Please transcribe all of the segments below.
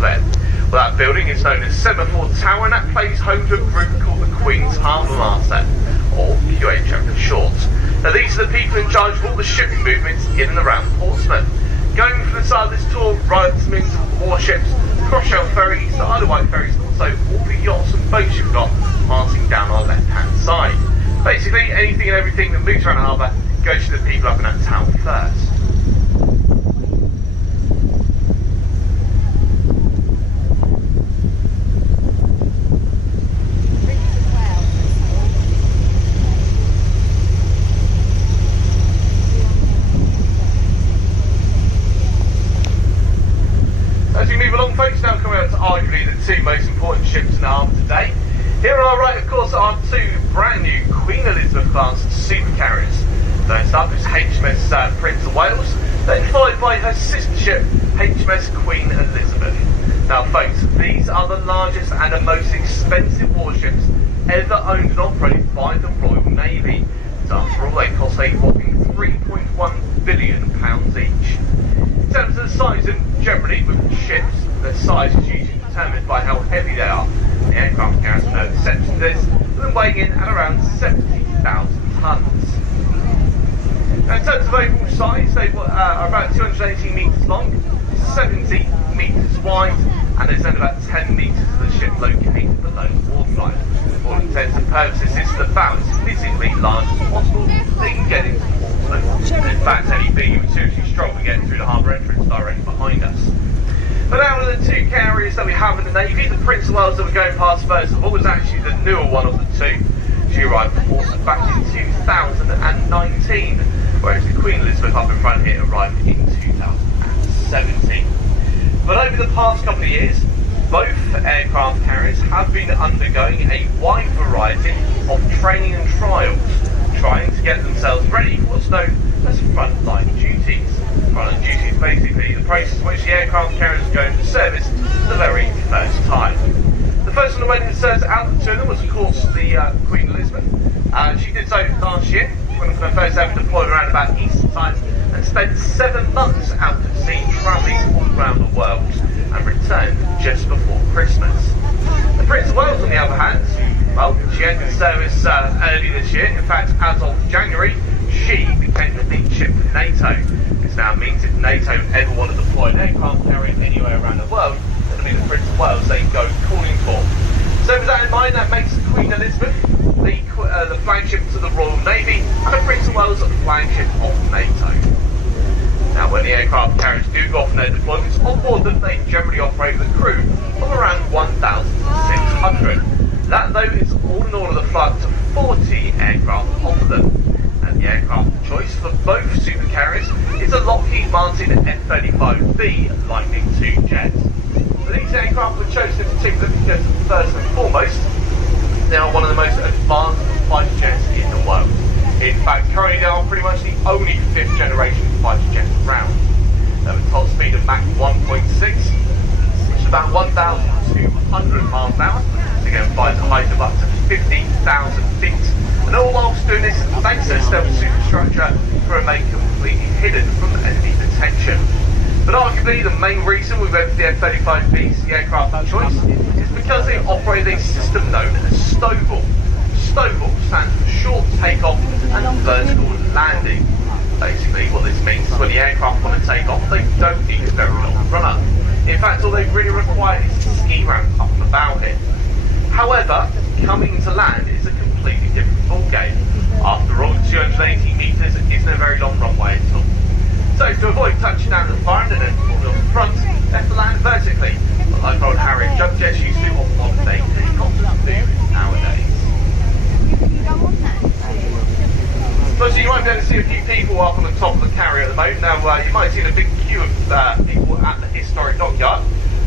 then? Well, that building is known as Semaphore Tower, and that plays home to a group called the Queen's Harbour Master, or QHM for short. Now, these are the people in charge of all the shipping movements in and around Portsmouth. Going from the side of this tour, right up to means of warships, cross-shell ferries, the Isle of Wight ferries, and also all the yachts and boats you've got passing down our left-hand side. Basically, anything and everything that moves around the harbour goes to the people up in that town first. Folks, now coming out to arguably the two most important ships in the harbour today. Here on our right, of course, are two brand new Queen Elizabeth class supercarriers. First up is HMS Prince of Wales, then followed by her sister ship HMS Queen Elizabeth. Now folks, these are the largest and the most expensive warships ever owned and operated by the Royal Navy. So after all, they cost a whopping £3.1 billion each. In terms of the size, and generally with ships, their size is usually determined by how heavy they are. The aircraft carriers are no exception to this, with them weighing in at around 70,000 tonnes. Now, in terms of overall size, they are about 218 metres long, 70 metres wide, and there's only about 10 metres of the ship located below the waterline. For all intents and purposes, this is about as physically large as possible they can get into Portsmouth. And in fact, any big and seriously strong to get through the harbour entrance directly behind us. But out of the two carriers that we have in the Navy, the Prince of Wales that we're going past first of all was actually the newer one of the two. She arrived in Portsmouth back in 2019, whereas the Queen Elizabeth up in front here arrived in 2017. But over the past couple of years, both aircraft carriers have been undergoing a wide variety of training and trials, trying to get themselves ready for what's known as frontline duties. Frontline duties is basically the process in which the aircraft carriers go into service the very first time. The first one that went into service out of the two of them was, of course, the Queen Elizabeth. She did so last year, when her first ever deployed around about Easter time, and spent 7 months out at sea travelling all around the world, and returned just before Christmas. The Prince of Wales, on the other hand, well, she entered service early this year. In fact, as of January, she became the lead ship for NATO. This now means if NATO ever want to deploy an aircraft carrier anywhere around the world, it'll be the Prince of Wales they go calling for. So with that in mind, that makes the Queen Elizabeth the flagship to the Royal Navy, and the Prince of Wales the flagship of NATO. Now, when the aircraft carriers do go off on their deployments, on board them they generally operate with a crew of around 1,600. That, though, is all in all of the flight to 40 aircraft of them. And the aircraft of choice for both supercarriers is a Lockheed Martin F-35B Lightning II jet. But these aircraft were chosen in particular because, first and foremost, they are one of the most advanced fighter jets in the world. In fact, currently they are pretty much the only 5th generation fighter jet around. They have a top speed of Mach 1.6, which is about 1,200 miles an hour. They can fly at a height of up to 15,000 feet. And all whilst doing this, thanks to their stealth superstructure, to remain completely hidden from enemy detection. But arguably the main reason we went for the F-35Bs, the aircraft of choice, is because they operate a system known as STOVL. STOVL stands for Short Takeoff and Vertical Landing. Basically what this means is when the aircraft want to take off, they don't need a very long run-up. In fact, all they really require is a ski ramp up on the bow here. However, coming to land is a completely different ballgame. After all, 280 metres isn't a very long runway at all. So to avoid touching down the environment and falling off the front, they have to land vertically, like old Harry and jump jets used to on modern day helicopters do nowadays. So you might be able to see a few people up on the top of the carrier at the moment. Now you might see a big queue of people at the historic dockyard,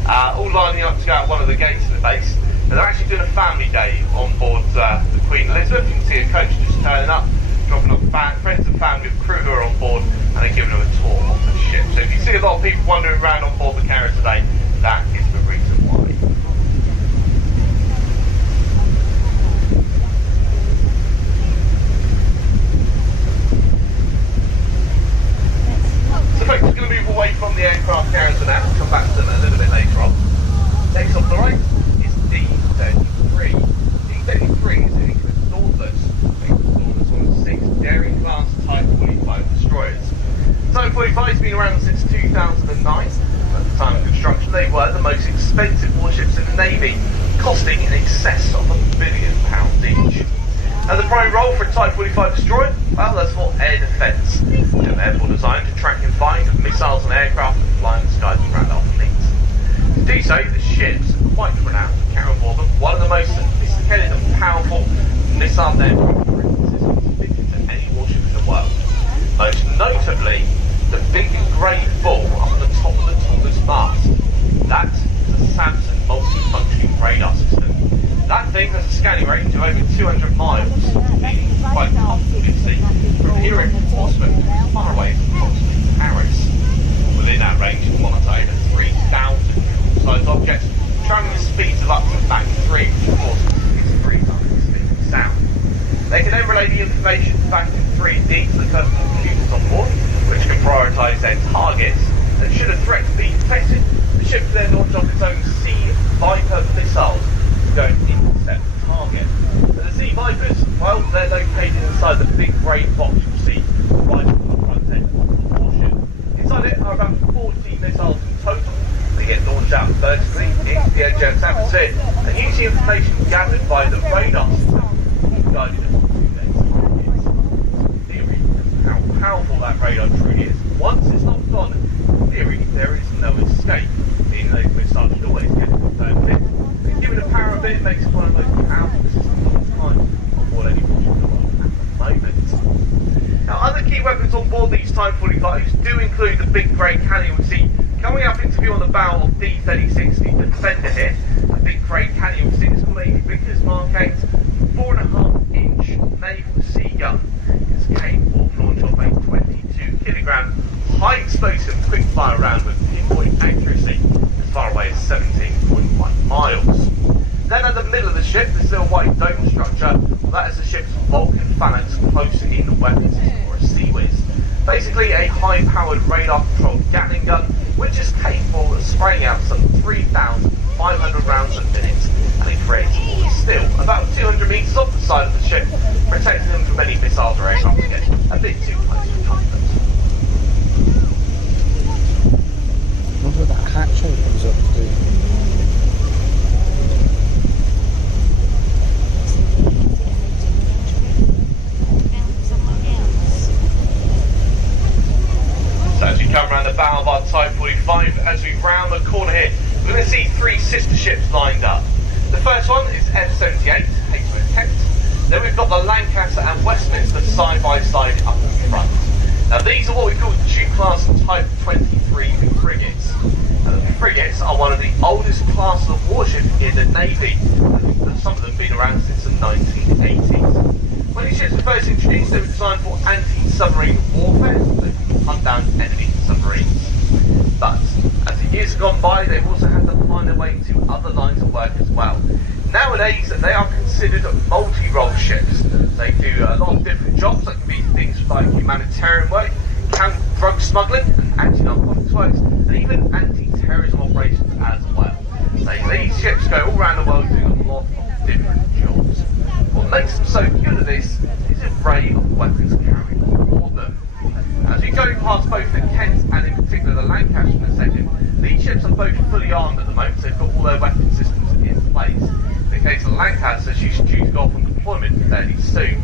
all lining up to go out one of the gates of the base. Now they're actually doing a family day on board the Queen Elizabeth. You can see a coach just turning up, dropping off friends and family of crew who are on board, and they're giving them a tour of the ship. So if you see a lot of people wandering around on board the carrier today, that is the reason why. So folks, we're going to move away from the aircraft carriers for now. We'll come back to them a little bit later on. expensive warships in the Navy, costing in excess of £1 billion each. Now the prime role for a Type 45 destroyer, well, that's for air defence. They're therefore designed to track and find missiles and aircraft that fly in the skies around our fleet. To do so, the ships are quite renowned for carrying on board them one of the most sophisticated and powerful missile aircraft systems fitted to any warship in the world. Most notably, the big grey ball up at the top of the tallest mast. That's the Samson multi-functioning radar system. That thing has a scanning range of over 200 miles, meaning it's quite comfortably see from here in Portsmouth as far away as Portsmouth Harbour. Within that range, you monitor over 3,000 sized objects, travelling at speeds of up to Mach 3, which of course is 3 times the speed of sound. They can then relay the information back in 3D to the personal computers on board, which can prioritise their targets, and should a threat be detected, the ship can then launch off its own Sea Viper missiles to go and intercept the target. And the Sea Vipers, well, they're located inside the big grey box you'll see right on the front end of the warship. Inside it are about 40 missiles in total. They get launched out vertically into the edge of the atmosphere and use the information gathered by the radar system guided them to their targets. Theory of how powerful that radar truly is. Once it's not gone, in theory, there is no escape, meaning those missiles should always get confirmed hit. And given the power of it, it makes it one of the most powerful systems of all time on board any warship in the world at the moment. Now, other key weapons on board these Type 45s do include the big grey cannon you'll see coming up into view on the bow of D-36, the Defender here. The big grey cannon you'll see is called a Vickers Mark 8 4.5-inch naval sea gun. It's capable of launch of a 22-kilogram high explosive quick fire round with pinpoint accuracy as far away as 17.1 miles. Then at the middle of the ship, this little white dome structure, that is the ship's Vulcan Phalanx close-in weapon system, or a CWIS. Basically a high-powered radar-controlled Gatling gun, which is capable of spraying out some 3,500 rounds a minute, and it creates still about 200 metres off the side of the ship, protecting them from any missiles or aircraft getting a bit too close for comfort. Look at that hatch opens up, dude. As we come around the bow of our Type 45, as we round the corner here, we're going to see three sister ships lined up. The first one is F-78, HMS Kent. Then we've got the Lancaster and Westminster side by side up in front. Now these are what we call Duke-class Type 23 frigates. And the frigates are one of the oldest classes of warship in the Navy. Some of them have been around since the 1980s. When these ships were first introduced, they were designed for anti-submarine warfare, so they could hunt down enemy submarines. But as the years have gone by, they've also had to find their way to other lines of work as well. Nowadays, they are considered multi-role ships. They do a lot of different jobs. That can be things like humanitarian work, drug smuggling, and anti-narcotics works, and even anti-terrorism operations as well. So these ships go all around the world doing a lot of different jobs. What makes them so good at this is the array of weapons carried on board them. As we go past both the Kent and in particular the Lancaster in a second, these ships are both fully armed at the moment, so they've got all their weapon systems in place. In the case of the Lancaster, she's due to go off on deployment fairly soon.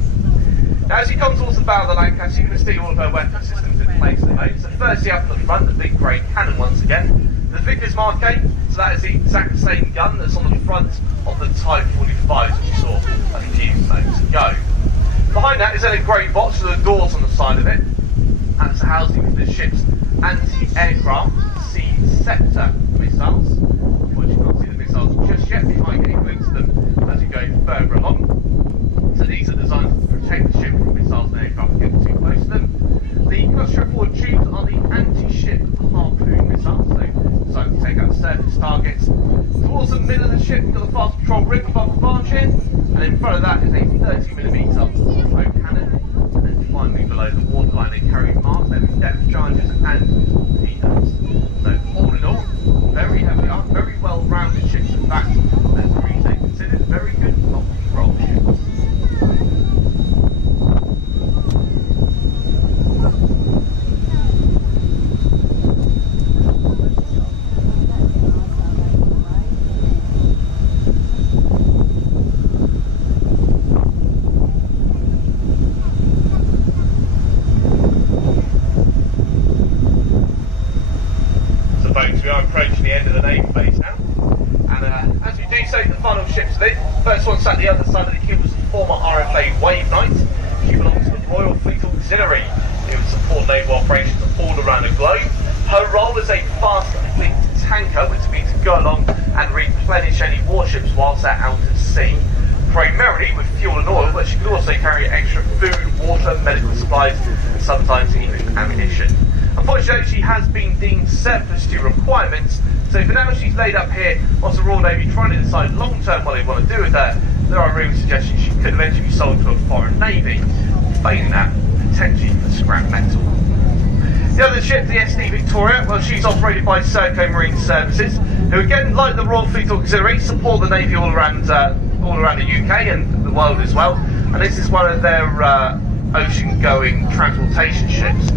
Now as you come towards the bow of the Lancaster, you can see all of her weapon systems in place at the moment. So firstly up at the front, the big grey cannon once again. The Vickers Mark 8, so that is the exact same gun that's on the front of the Type 45s which you saw a few moments ago. Behind that is then a grey box with the doors on the side of it. That's housing for the ship's anti-aircraft Sea Sceptre missiles. Unfortunately, you can't see the missiles just yet, we might get a glimpse of them as we go further along. So these are designed to protect the ship from missiles and aircraft getting too close to them. The cluster forward tubes are the anti-ship harpoon missiles, so designed to take out surface targets. Towards the middle of the ship, we've got the fast patrol rig above the barge here, and in front of that is a 30mm auto cannon. And then finally below the waterline they carry arms, there are depth charges and torpedoes. So all in all, very heavily armed, very well rounded ships. In fact, that's the reason they're considered very good multi-role ships. approaching the end of the Naval base now. And as we do so, the final ship's lit. First one sat the other side of the queue was the former RFA Wave Knight. She belongs to the Royal Fleet Auxiliary. It would support naval operations all around the globe. Her role as a fast fleet tanker was to be to go along and replenish any warships whilst they're out at sea. Primarily with fuel and oil, but she could also carry extra food, water, medical supplies, and sometimes even ammunition. Unfortunately, she has been deemed surplus to requirements, so for now she's laid up here whilst the Royal Navy trying to decide long term what they want to do with her. There are rumours suggesting she could eventually be sold to a foreign navy, failing that, potentially for scrap metal. The other ship, the SD Victoria, well, she's operated by Serco Marine Services, who again, like the Royal Fleet Auxiliary, support the Navy all around the UK and the world as well. And this is one of their ocean-going transportation ships.